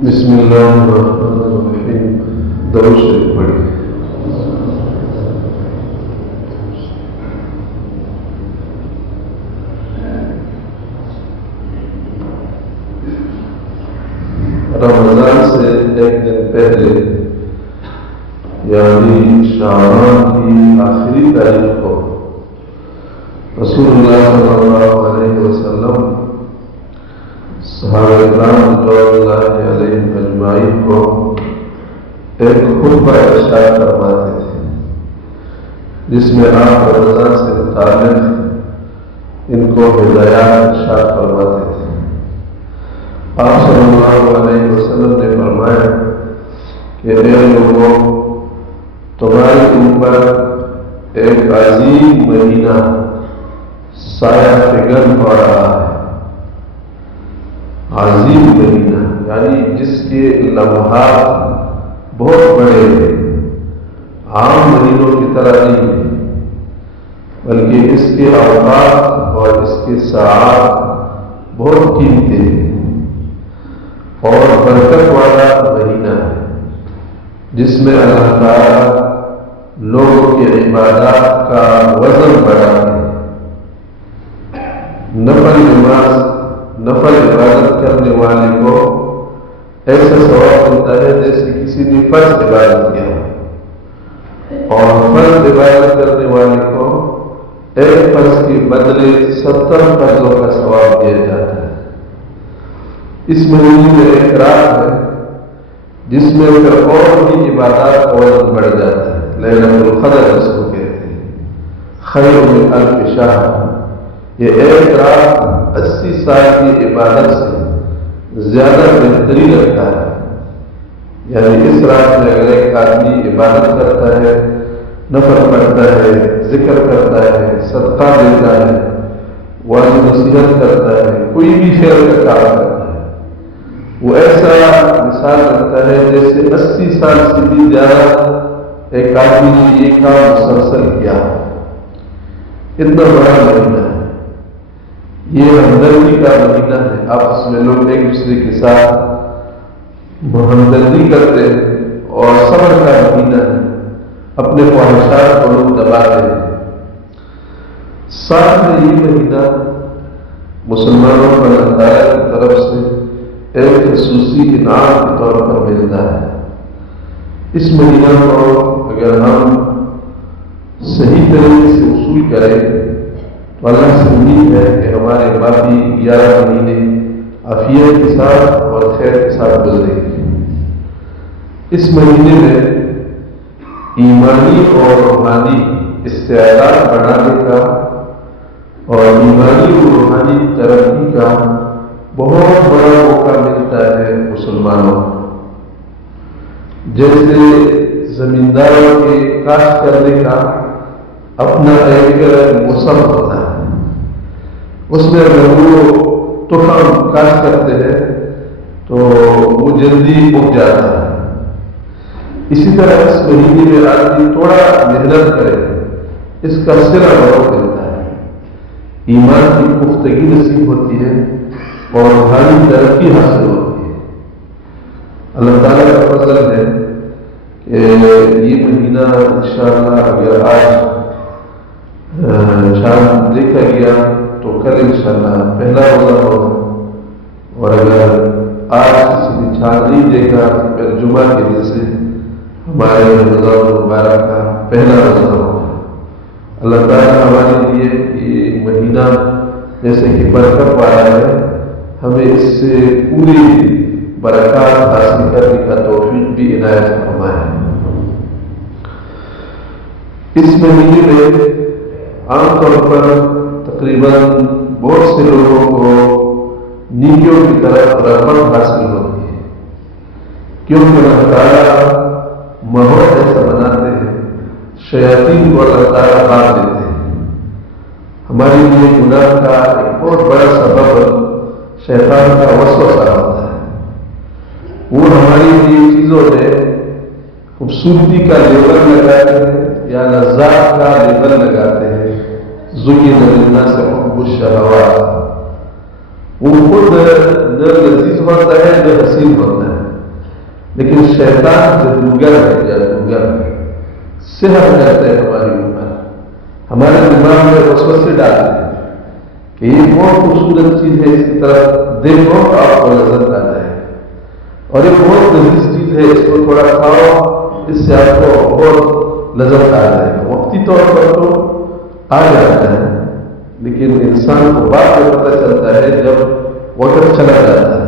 بسم اللہ الرحمن الرحیم. درود شریف پڑھیں. رمضان سے ایک دن پہلے یعنی شعبان کی آخری تاریخ کو رسول اللہ صلی اللہ علیہ وسلم صحابہ کرام رضوان اللہ علیہم اجمعین کو ایک خطبہ ارشاد فرماتے تھے، جس میں آپ رمضان سے متعلق ان کو ہدایات ارشاد فرماتے تھے. آپ صلی اللہ علیہ وسلم نے فرمایا کہ اے لوگوں، تمہارے اوپر ایک عظیم مہینہ سایہ فگن ہو رہا ہے. عظیم مہینہ یعنی جس کے لمحات بہت بڑے ہیں، عام مہینوں کی طرح نہیں ہے، بلکہ اس کے اوقات اور اس کے ساعات بہت قیمتی ہیں اور برکت والا مہینہ ہے، جس میں اللہ تعالیٰ لوگوں کی عبادات کا وزن بڑھا ہے. نفل نماز، نفل عبادت کرنے والے کو ایسا ثواب ملتا ہے جیسے کسی نے فرض عبادت کیا، اور فرض عبادت کرنے والے کو ایک فرض کے بدلے 70 فرضوں کا ثواب دیا جاتا ہے. اس مہینے میں ایک رات ہے جس میں پھر اور بھی عبادات کا وزن بڑھ جاتا ہے. لیلۃ القدر اس کو کہتے ہیں، خیر من الف شہر. یہ ایک رات 80 سال کی عبادت سے زیادہ بہتری رکھتا ہے. یعنی اس رات میں اگر ایک آدمی عبادت کرتا ہے، نفل پڑھتا ہے، ذکر کرتا ہے، صدقہ دیتا ہے، واضح نصیحت کرتا ہے، کوئی بھی خیر کا کام کرتا ہے، وہ ایسا مثال رکھتا ہے جیسے 80 سال سے بھی زیادہ ایک آدمی نے یہ کام مسلسل کیا. اتنا بڑا مہینہ ہے. یہ ہمدردی کا مہینہ ہے. آپس میں لوگ ایک دوسرے کے ساتھ ہمدردی کرتے ہیں اور صبر کا مہینہ ہے. اپنے خواہشات کو لوگ دباتے ہیں. ساتھ میں یہ مہینہ مسلمانوں کو اللہ تعالیٰ کی طرف سے ایک خصوصی انعام کے طور پر ملتا ہے. اس مہینہ کو اگر ہم صحیح طریقے سے وصول کریں تو اللہ سے امید ہے کہ ہمارے باقی 11 مہینے عافیت کے ساتھ اور خیر کے ساتھ گزریں گے. اس مہینے میں ایمانی اور روحانی استعداد بڑھانے کا اور ایمانی اور روحانی ترقی کا بہت بڑا موقع ملتا ہے مسلمانوں کو. جیسے زمینداروں کے کاشت کرنے کا اپنا ایک موسم ہوتا ہے، اس میں اگر وہ تخم کاشت کرتے ہیں تو وہ جلدی اگ جاتا ہے. اسی طرح اس مہینے میں آدمی تھوڑا محنت کرے، اس کا صلہ بہت ملتا ہے. ایمان کی پختگی نصیب ہوتی ہے اور روحانی ترقی حاصل ہوتی ہے. اللہ تعالیٰ کا فضل ہے کہ یہ مہینہ انشاءاللہ اگر آج شام دیکھا گیا تو کل انشاءاللہ پہلا روزہ ہوگا، اور اگر آج کسی نے چاند نہیں دیکھا تو پھر جمعہ کے دن سے ہمارے رمضان المبارک کا پہلا روزہ ہوگا. اللہ تعالیٰ ہمارے لیے یہ مہینہ جیسے کہ برکت والا ہے، ہمیں اس سے پوری برکات حاصل کرنے کا توفیق بھی عنایت فرمائے. اس مہینے میں عام طور پر تقریباً بہت سے لوگوں کو نیکیوں کی طرف رغبت حاصل ہوتی ہے، کیونکہ اللہ تعالیٰ ماحول ایسا بناتے ہیں، شیاطین کو اللہ تعالیٰ مار دیتے ہیں. ہمارے لیے گناہ کا ایک بہت بڑا سبب شیطان کا وسوسہ ہوتا ہے. وہ ہماری لیے چیزوں میں خوبصورتی کا لیبل لگاتے ہیں یا لذات کا لیبل لگاتے ہیں. زین للناس حب الشہوات، وہ خود نہ لذیذ ہوتا ہے نہ حسین ہوتا ہے. لیکن شیطان جادوگر ہے، جادوگر سحر کرتے ہیں ہماری اوپر، ہمارے دماغ میں وسوسے ڈالتے ہیں کہ یہ بہت خوبصورت چیز ہے، اس کی طرف دیکھو آپ کو نظر آ جائے، اور یہ بہت لذیذ چیز ہے، اس کو تھوڑا کھاؤ، اس سے آپ کو بہت لذت آ جائے گا۔ وقتی طور پر تو آ جاتا ہے، لیکن انسان کو بعد میں پتہ چلتا ہے جب وقت چلا جاتا ہے۔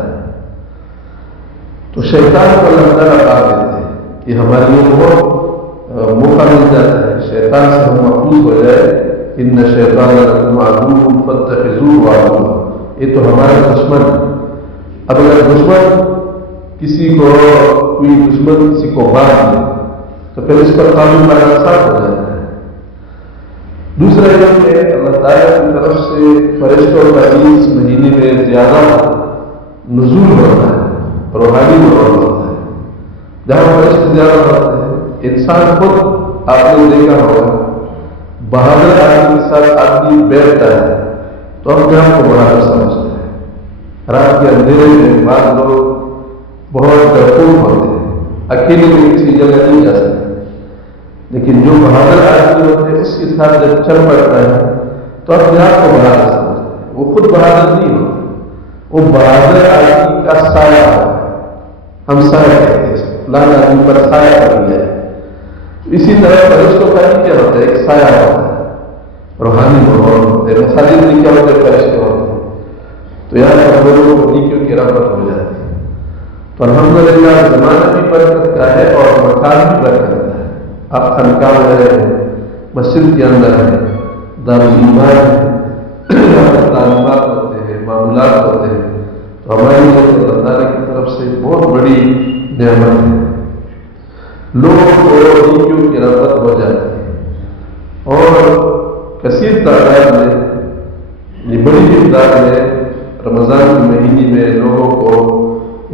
تو شیطان کو اللہ تعالیٰ بتا دیتے ہیں کہ ہمارے لیے بہت موقع مل جاتا ہے شیطان سے ہم محفوظ ہو جائے۔ ان شیطان لکم عدو فاتخذوہ عدوا، یہ تو ہمارا دشمن ہے۔ اب اگر دشمن کسی کو، کوئی دشمن کسی کو باندھ دے تو پھر اس پر قابو پانا آسان ہو جاتا ہے۔ دوسرا یہ کہ اللہ تعالیٰ کی طرف سے فرشتوں کا اس مہینے میں زیادہ نزول ہوتا ہے، روحانی ماحول ہوتا ہے، جہاں فرشتے زیادہ ہوتے ہیں۔ انسان خود آپ نے دیکھا ہوگا، بہادر آدمی کے ساتھ آدمی بیٹھتا ہے تو اپنے آپ کو بہادر سمجھتا ہے۔ رات کے اندھیرے میں بعض لوگ بہت ڈرپوک ہوتے ہیں، اکیلے میں کسی جگہ نہیں جا سکتے، لیکن جو بہادر آدمی ہوتے ہیں اس کے ساتھ جب چل پڑتا ہے تو اپنے آپ کو بہادر سمجھتا ہے۔ وہ خود بہادر نہیں ہوتا، وہ بہادر آدمی کا سایہ ہوتا ہے، ہم سایہ کہتے ہیں، فلاں آدمی پر سایہ کر دیا ہے۔ اسی طرح فرشتوں کا ہی کیا ہوتا ہے، ایک سایہ ہوتا ہے، روحانی ماحول ہوتے ہیں۔ مساجد میں کیا ہوتے ہیں، فرشتے ہوتے ہیں، تو یہاں پر لوگوں کو نیکیوں کی رحمت ہو جاتی ہے۔ تو الحمدللہ زمانہ بھی برکت کا ہے اور مکان بھی برکت کا ہے۔ آپ خانقاہ میں رہے ہیں، مسجد کے اندر ہے، دارالایمان ہے، یہاں پر تعلیمات ہوتے ہیں، معمولات ہوتے ہیں، تو ہمارے لیے اللہ تعالیٰ کی طرف سے بہت بڑی نعمت ہے۔ لوگوں کو نیکیوں کی رغبت ہو جاتی ہے اور کثیر تعداد میں، بڑی مقدار میں رمضان کے مہینے میں لوگوں کو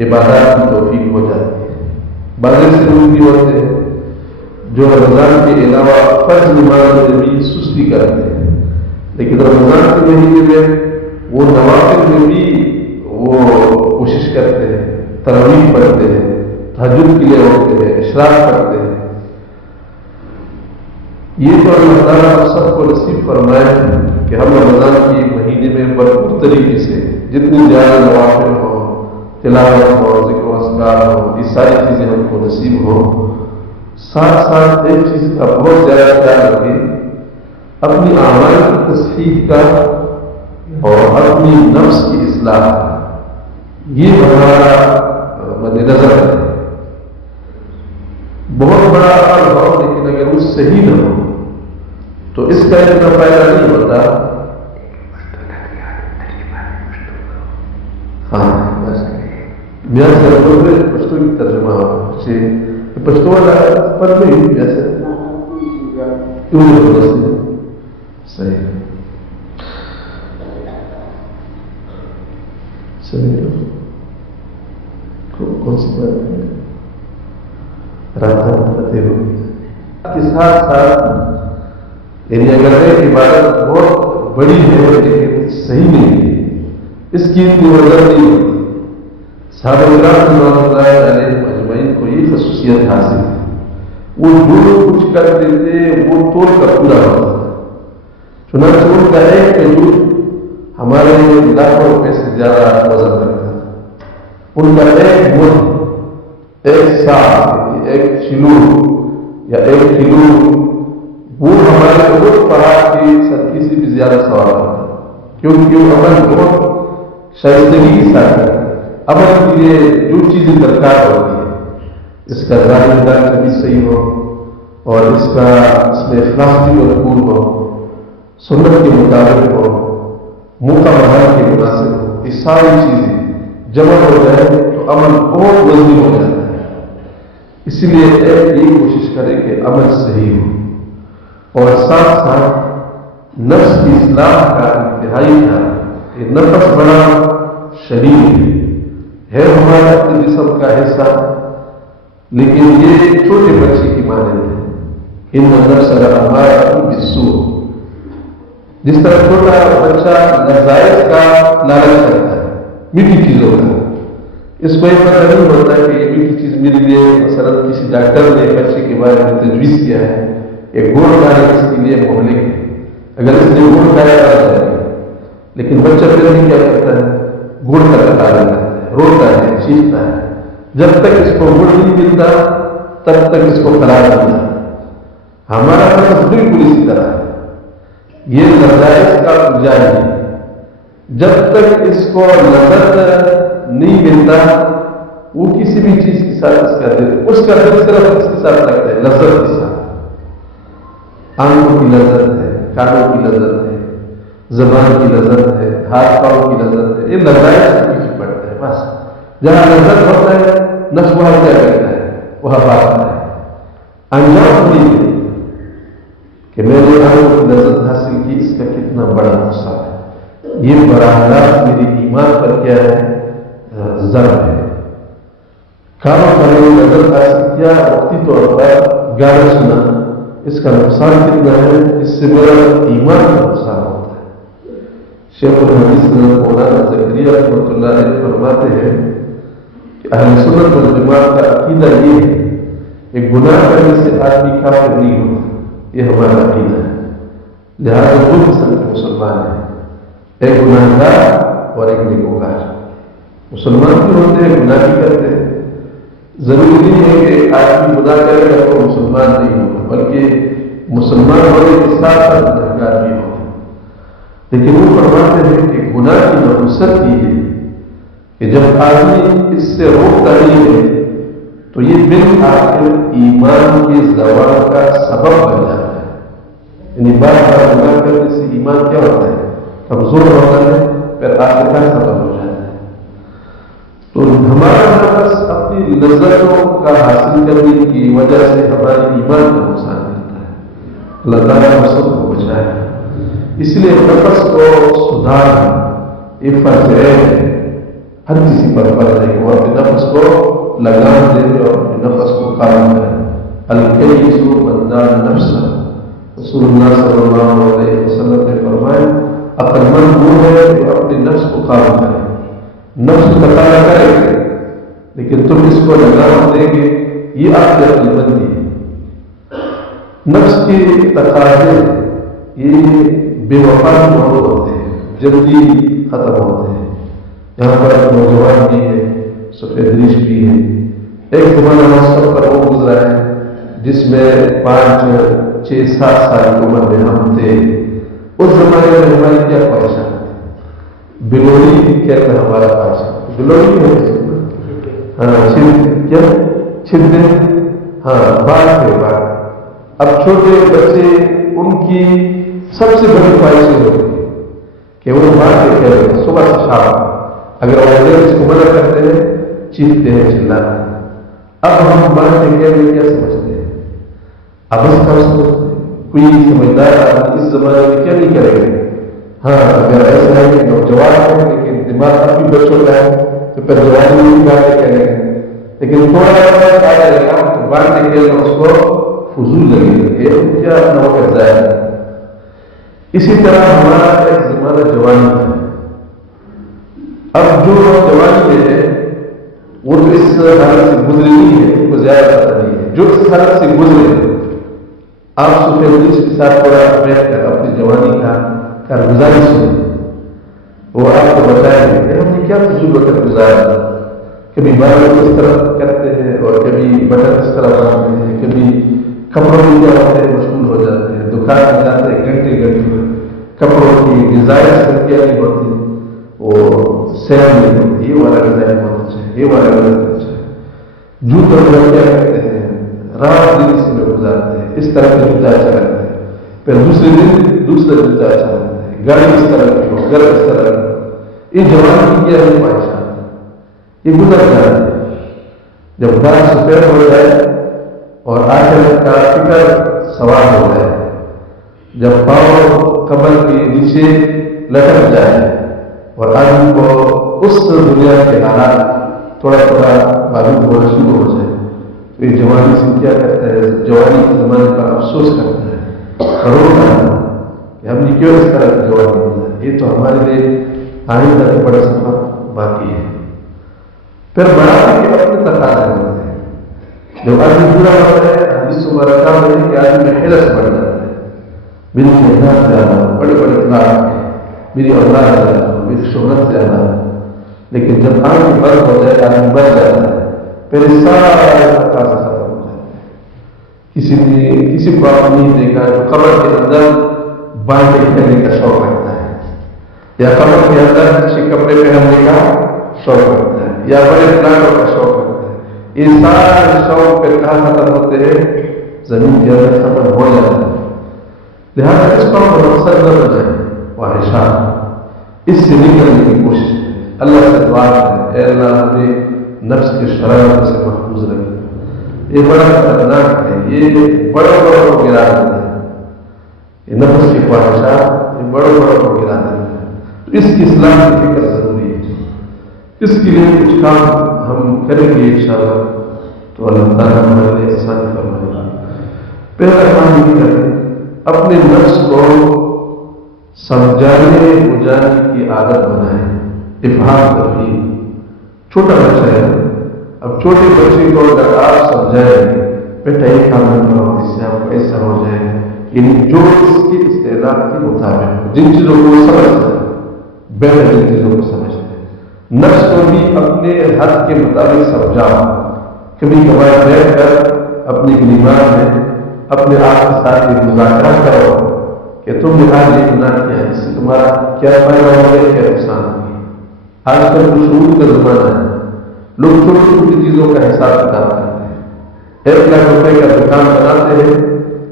عبادات کی توفیق ہو جاتی ہے۔ بعض ایسے لوگ بھی ہوتے ہیں جو رمضان کے علاوہ فرض نماز میں بھی سستی کرتے ہیں، لیکن رمضان کے مہینے میں وہ نوافل میں بھی وہ کوشش کرتے ہیں، تراویح پڑھتے ہیں، تہجد کے لیے ہوتے ہیں، اشراق کرتے ہیں۔ یہ تو اللہ تعالیٰ ہم سب کو نصیب فرمائے کہ ہم رمضان کے مہینے میں بھرپور طریقے سے جتنی زیادہ نوافل ہو، تلاوت ہو، ذکر و اذکار ہو، یہ ساری چیزیں ہم کو نصیب ہو۔ ساتھ ساتھ ایک چیز کا بہت زیادہ خیال رکھیں، اپنی اعمال کی تصحیح کا اور اپنی نفس کی اصلاح کا، یہ ہمارا مد نظر ہے۔ بہت بڑا عمل ہو لیکن اگر وہ صحیح نہ ہو تو اس کا اتنا فائدہ نہیں ہوتا۔ ہاں میاں سے پشتو کی ترجمہ پشتو والا پر نہیں جیسے صحیح صحیح کون سی بات کے ساتھ ساتھ، یعنی اگر ایک عبادت بہت بڑی ہے لیکن صحیح نہیں ہے، اس کی اتنی وجہ نہیں ہوتی۔ صحابہ کرام رضوان اللہ علیہم اجمعین کو یہ خصوصیت حاصل ہے، وہ جو کچھ کرتے تھے وہ توڑ کا پورا ہوتا تھا۔ چنانچہ ان کا ایک کھجور ہمارے لاکھوں روپے سے زیادہ وزن رکھتا تھا۔ ان کا ایک مٹھ، ایک سا، ایک کلو یا ایک کلو، وہ ہمارے بہت پہاڑ کی سرکی سے بھی زیادہ سوال ہوتا ہے، کیونکہ وہ عمل بہت شائستگی کے ساتھ ہے۔ عمل کے لیے جو چیزیں درکار ہوتی ہے، اس کا ظاہر کا بھی صحیح ہو اور اس میں اخلاص بھی مضبوط ہو، سنت کے مطابق ہو، موقع محل کے مناسب ہو، یہ ساری چیزیں جمع ہو جائے تو عمل بہت وزنی ہو جاتا ہے۔ اس لیے ایک یہ کوشش کرے کہ عمل صحیح ہو، اور ساتھ ساتھ نفس کی اصلاح کا انتہائی خیال۔ یہ نفس بڑا شریر ہے ہمارے اپنے جسم کا حصہ، لیکن یہ چھوٹے بچے کی مانند ہے۔ ان النفس لامارۃ بالسوء، جس طرح چھوٹا بچہ لذائذ کا لالچ کرتا ہے، میٹھی چیزوں کا، اس کو یہ پتہ نہیں ہوتا کہ یہ بھی چیز میرے لیے مثلا کسی ڈاکٹر نے بچے کے بارے میں تجویز کیا ہے کہ گڑ کھانا اس کے لیے مہلک ہے، اگر اس نے گڑ کھایا آ جائے گا، لیکن بچہ پھر بھی کیا کرتا ہے، گڑ کا کھا لیتا ہے، روتا ہے، چیختا ہے، جب تک اس کو گڑ نہیں ملتا تب تک اس کو کھلا ملتا ہے۔ ہمارا مطلب بالکل اسی طرح ہے، یہ لذائذ کا جاری ہے، جب تک اس کو لذت نہیں ملتا وہ کسی بھی چیز کے ساتھ اس کا دل صرف اس کے ساتھ لگتا ہے، لذت کے ساتھ۔ آنکھوں کی لذت ہے، کانوں کی لذت ہے، زبان کی لذت ہے، ہاتھ پاؤں کی لذت ہے، یہ لذائذ سے پیچھے پڑتا ہے۔ بس جہاں لذت ہوتا ہے نفس وہاں کیا کرتا ہے، وہاں بھاگتا ہے، انجام نہیں ہے کہ میں نے آنکھوں کی لذت حاصل کی، اس کا کتنا بڑا نقصان ہے۔ یہ براہ راست میری ایمان پر کیا ہے، ضرب ہے۔ کانوں پر لذت حاصل کیا، وقتی طور پر گانا سنا، اس کا نقصان کتنا ہے، اس سے میرا ایمان کا نقصان ہوتا ہے۔ شیخ الحدیث مولانا زکریا رحمۃ اللہ علیہ فرماتے ہیں کہ اہل سنت والجماعت کا عقیدہ یہ ہے کہ گناہ کرنے سے آدمی کافر نہیں ہوتا، یہ ہمارا عقیدہ ہے۔ لہذا دو قسم کے مسلمان ہیں، ایک گناہ گار اور ایک نیکوکار۔ مسلمان بھی ہوتے ہیں، گناہ بھی کرتے ہیں، ضروری نہیں ہے کہ ایک آدمی گناہ کرے گا تو مسلمان نہیں ہوگا، بلکہ مسلمان ہونے کے ساتھ ساتھ گناہ گار بھی ہوگا۔ لیکن وہ فرماتے ہیں کہ گناہ کی نحوست یہ ہے کہ جب آدمی اس سے روکتا نہیں ہے تو یہ بالآخر ایمان کے زوال کا سبب بن جاتا ہے۔ یعنی بار بار گناہ کرنے سے ایمان کیا ہوتا ہے، کمزور ہوتا ہے، پھر آخر کا سبب ہو جاتا ہے۔ تو ہمارا نفس اپنی لذتوں کا حاصل کرنے کی وجہ سے ہمارے ایمان کا نقصان کرتا ہے۔ اللہ تعالیٰ ہم سب کو بچائے، اس لیے نفس کو سدھارنا یہ فرض ہے، ہر کسی پر فرض ہے کہ وہ اپنے نفس کو لگام دے اور اپنے نفس کو قائم کرے۔ الکیس من دان نفسہ، رسول اللہ صلی اللہ علیہ وسلم نے فرمایا عقل مند وہ ہے جو اپنے نفس کو قائم کرے۔ نفس تقاضا کرے گے لیکن تم اس کو لگام دیں گے، یہ آپ کی عقل مندی ہے۔ نفس کے تقاضے یہ بے وفا محبت ہوتے ہیں، جلدی ختم ہوتے ہیں۔ یہاں پر نوجوان بھی ہے، سفید ریش بھی ہے۔ ایک زمانہ موسم پر وہ گزرا ہے جس میں 5، 6، 7 سال کی عمر میں ہم تھے۔ اس زمانے میں ہماری کیا خواہشات تھی، بلوری کہتے ہیں ہمارا خواہش، بلوری ہے ہاں، کیا چھلنے، ہاں بال تھے بال۔ اب چھوٹے بچے ان کی سب سے بڑی خواہشیں ہوتی ہیں کہ وہ بال کے کھیلیں صبح سے شام، اگر وہ اس کو منع کرتے ہیں چیختے ہیں، چلاتے ہیں۔ اب ہم بال کے کھیل میں کیا سمجھتے ہیں، اب اس کا سمجھتے ہیں۔ کوئی سمجھدار آدمی اس زمانے میں کیا نہیں کرے گا، ہاں اگر ایسا ہے کہ نوجوان ہے لیکن دماغ اب بھی بچوں کا ہے تو پھر جوانی میں بھی باتیں کریں گے، لیکن تھوڑا آ جائے گا تو بال کے کھیل اس کو فضول لگے گا، کیا اپنا وقت ضائع ہے۔ اسی طرح ہمارا ایک زمانہ جوانی ہے۔ اب جو جوانی میں ہے وہ تو اس حالت سے گزری نہیں ہے، ان کو زیادہ پتہ نہیں ہے۔ جو اس حالت سے گزرے آپ سفید کے ساتھ تھوڑا بیٹھ کر اپنی جوانی کا کارگزاری سنیں، وہ آپ کو بتائیں گے کہ ہم نے کیا فضول وقت گزارا، کبھی بالوں کو اس طرح کرتے ہیں اور کبھی بٹن اس طرح باندھتے ہیں، کبھی کپڑوں میں کیا ہوتے ہیں مشغول ہو جاتے ہیں، دکان میں جاتے ہیں گھنٹے گھنٹے، کپڑوں کی ڈیزائن کیا نہیں ہوتی، وہ سیل نہیں ہوتی، یہ والا ڈیزائن ہونا چاہیے، یہ والا ڈیزائن ہونا چاہیے۔ جوتوں میں کیا کرتے ہیں، رات دن اسی میں گزارتے ہیں، اس طرح کا جوتا اچھا لگتا ہے، پھر دوسرے دن دوسرا جوتا اچھا لگتا ہے، گاڑی اس طرح کی ہو، گھر اس طرح کی۔ یہ جوان کی کیا ہے خواہشات، یہ گزر جاتے ہیں۔ جب بال سفید ہو جائے اور آخر کا فکر سوال ہو جائے، جب پاؤں کمر کے نیچے لٹک جائے اور آدمی کو اس دنیا کے حالات تھوڑا تھوڑا معلوم ہونا شروع ہو جائے تو یہ جوانی سے کیا کرتا ہے، جوانی کے زمانے کا افسوس کرتا ہے، روتا ہے کہ ہم نے کیوں اس طرح کی جوانی گزاری۔ یہ تو ہمارے لیے آئندہ کا بڑا سفر باقی ہے۔ پھر بڑھانے کے اپنے تقاضے ہوتے ہیں. جب آدمی برا ہوتا ہے حدیث مبارکہ میں ہے کہ آدمی میں حرص بڑھ جاتا ہے. میری جائیداد زیادہ، بڑے بڑے اطلاع، میری اولاد زیادہ، میری شہرت زیادہ. لیکن جب آدمی بند ہو جائے آدمی بڑھ جاتا ہے، پھر سارے تقاضے ختم ہو جاتے ہیں. کسی کو آپ نہیں دیکھا جو قبر کے اندر بانٹے کھیلنے کا شوق رکھتا ہے، یا قبر کے اندر اچھے کپڑے پہننے کا شوق رکھتا ہے، یا بڑے پلانوں کا شوق رکھتا ہے. یہ سارے شوق پہ کہاں ختم ہوتے ہیں؟ زمین کے اندر ختم ہو جاتے ہیں. لہٰذا اس کو مقصد نہ بجائے خواہشات، اس سے نکلنے کی کوشش کریں. اللہ سے دعا کریں، اے اللہ ہمیں نفس کے شرارت سے محفوظ رکھیں. یہ بڑا خطرناک ہے، یہ بڑوں کو گرا دیتا ہے. یہ نفس کی خواہشات یہ بڑوں کو گرا دیتا ہے. تو اس کی اصلاح کی فکر ضروری ہے. اس کے لیے کچھ کام ہم کریں گے انشاءاللہ تو اللہ تعالیٰ ہمارے لیے آسانی فرمائے گا. پہلا کام یہ کریں، اپنے نفس کو سمجھانے بجھانے کی عادت بنائیں. افہام تفہیم. چھوٹا بچہ ہے، اب چھوٹے بچے کو اگر آپ سمجھائیں بیٹا یہ کام نہ کرو، اس سے آپ ایسا ہو جائے، یعنی جو اس کی استعداد کے مطابق جن چیزوں کو سمجھتا ہے بیٹا جن چیزوں کو سمجھتا ہے. نفس کو بھی اپنے حد کے مطابق سمجھاؤ. کبھی کبھار بیٹھ کر اپنی گناہ میں اپنے آپ کے ساتھ یہ مذاکرہ کرو کہ تم نے آج یہ گناہ کیا، اس سے تمہارا کیا فائدہ ہوگا، کیا نقصان ہوگا. آج کل شعور کا زمانہ ہے، لوگ چھوٹی چھوٹی چیزوں کا حساب کتاب کرتے ہیں. 1 لاکھ روپے کا دکان بناتے ہیں،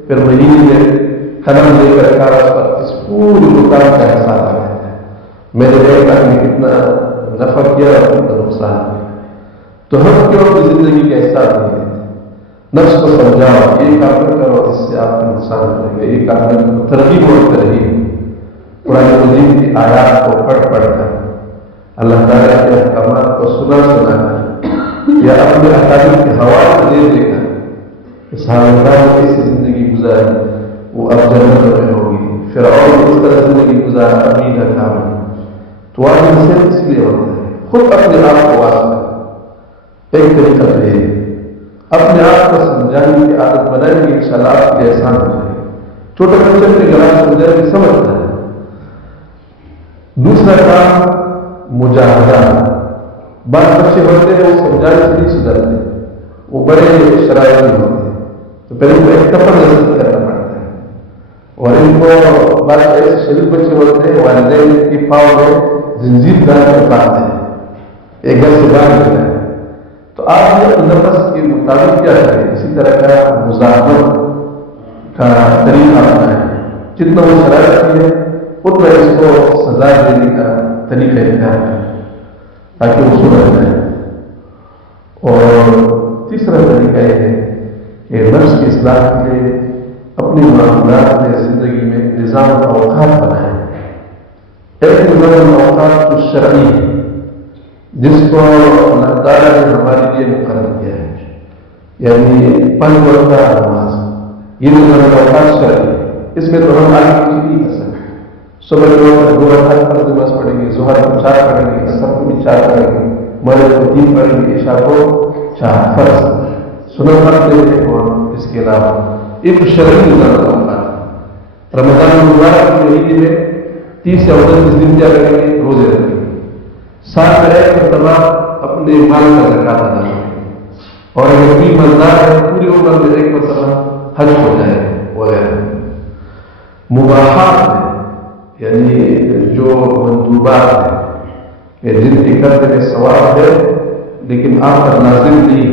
پھر مہینے میں قلم لے کر کاغذ پر اس پوری دکان کا حساب کرتے ہیں. میں نے 1 لاکھ میں کتنا نفع کیا اور کتنا نقصان کیا. تو ہم کیوں اپنی زندگی کا حساب نہیں لیتے؟ نفس کو سمجھاؤ، یہ کام نہ کرو، اس سے آپ کا نقصان ہو گا، یہ کام نہ. ترغیب اور ترغیب. قرآن مجید کی آیات کو پڑھ کر اللہ تعالیٰ کے احکامات کو سنا کر یا اپنے اکابر کے حوالے دے کر اس حالت کیسی زندگی گزاری وہ اب جنت میں ہوگی. فرعون اس طرح زندگی گزارا، ابھی نہ کام. تو آج سے اس لیے ہوتا ہے خود اپنے آپ کو واسطہ. ایک طریقہ تو یہ اپنے آپ کو سمجھانے کی عادت بنائیں گے، انشاءاللہ آپ کے لیے آسان ہو جائے گا. چھوٹے بچے کے گلا سمجھائیں گے سمجھتا ہے. دوسرا کام مجاہدہ. بعض بچے ہوتے ہیں وہ سمجھانے سے نہیں سدھرتے، وہ بڑے شرائطی ہوتے ہیں، تو پہلے ان کو ایک دفعہ نصیحت کرنا پڑتا ہے. اور ان کو بعض ایسے شریف بچے ہوتے ہیں والدین کی پاؤں میں زنجیر ڈال کر باندھتے ہیں، ایک گھر سے باہر نکلتے ہیں. تو آپ نے نفس کے مطابق کیا کریں؟ اسی طرح کا مزاحمت کا طریقہ اپنائیں. جتنا وہ شرائط ہے اتنا اس کو سزا دینے کا طریقہ اختیار کریں تاکہ وہ سدھر جائے. اور تیسرا طریقہ یہ ہے کہ نفس کی اصلاح کے لیے اپنی معاملات میں زندگی میں نظام اوقات بنائیں. ایک نظام اوقات تو شرعی ہے جس کو اللہ تعالیٰ نے ہمارے لیے مقرر کیا ہے، یعنی 5 وقت نماز. یہ نظام اوقات شرعی ہے، اس میں تو ہم آگے پیچھے نہیں کر سکتے. صبح کے وقت 2 رکعت فرض نماز پڑھیں گے، ظہر کو 4 پڑھیں گے، عصر کو بھی 4 پڑھیں گے، مغرب کو 3 پڑھیں گے، عشاء کو 4 فرض. سنت فرض دیتے ہیں. اور اس کے علاوہ ایک شرعی نظام اوقات. رمضان المبارک کے مہینے میں 30 یا 29 دن کیا کریں گے؟ روزے رکھیں گے. سال میں 1 مرتبہ اپنے مال کا زکات ادا کریں. اور اگر کوئی مالدار ہے پوری عمر میں 1 مرتبہ حج ہو جائے وغیرہ. مباحات میں یعنی جو مندوبات ہیں کہ جن کی کرنے میں ثواب ہے لیکن آپ پر لازم نہیں،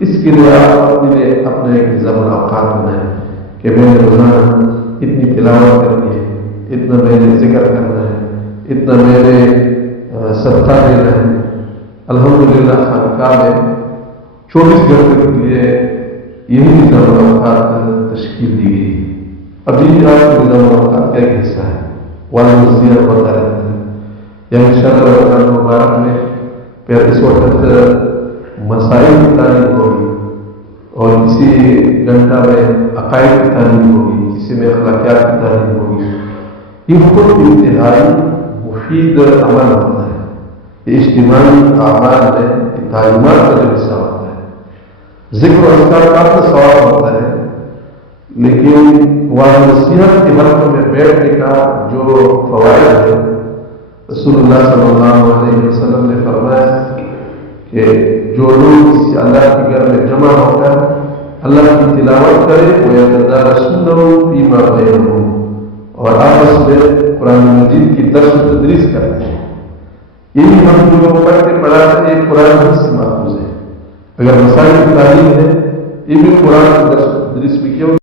اس کے لیے آپ اپنے لیے اپنا ایک نظام الاوقات بنائیں کہ میں نے روزانہ اتنی تلاوت کرنی ہے، اتنا میں نے ذکر کرنا ہے، اتنا میں نے صدقہ دینا ہے. الحمدللہ خانقاہ میں 24 گھنٹے کے لیے یہی نظام الاوقات تشکیل دی گئی. اب یہ آپ نظام الاوقات کا ایک حصہ ہے، والا وزیر ہوتا رہتا ہے. یا انشاءاللہ رمضان مبارک میں پھر اس وقت مسائل کی تعلیم ہوگی، اور کسی گھنٹہ میں عقائد کی تعلیم ہوگی، کسی میں اخلاقیات کی تعلیم ہوگی. یہ خود انتہائی مفید عمل ہوتا ہے. یہ اجتماعی اعمال میں تعلیمات کا جو حصہ ہوتا ہے، ذکر و اذکار کا تو ثواب ہوتا ہے، لیکن واضح نصیحت کے حلقے میں بیٹھنے کا جو فوائد ہے، رسول اللہ صلی اللہ علیہ وسلم نے فرمایا کہ جو لوگ کسی اللہ کے گھر میں جمع ہو کر اللہ کی تلاوت کرے وَيَتَدَارَسُونَهُ فِيمَا بَيْنَهُمْ، اور آپس میں قرآن مجید کی درس و تدریس کرتے ہیں. یہی ہم جو پڑھتے پڑھاتے ہیں قرآن حدیث سے محفوظ ہے. اگر مسائل کی تعلیم ہے یہ بھی قرآن کی درس و تدریس میں کیوں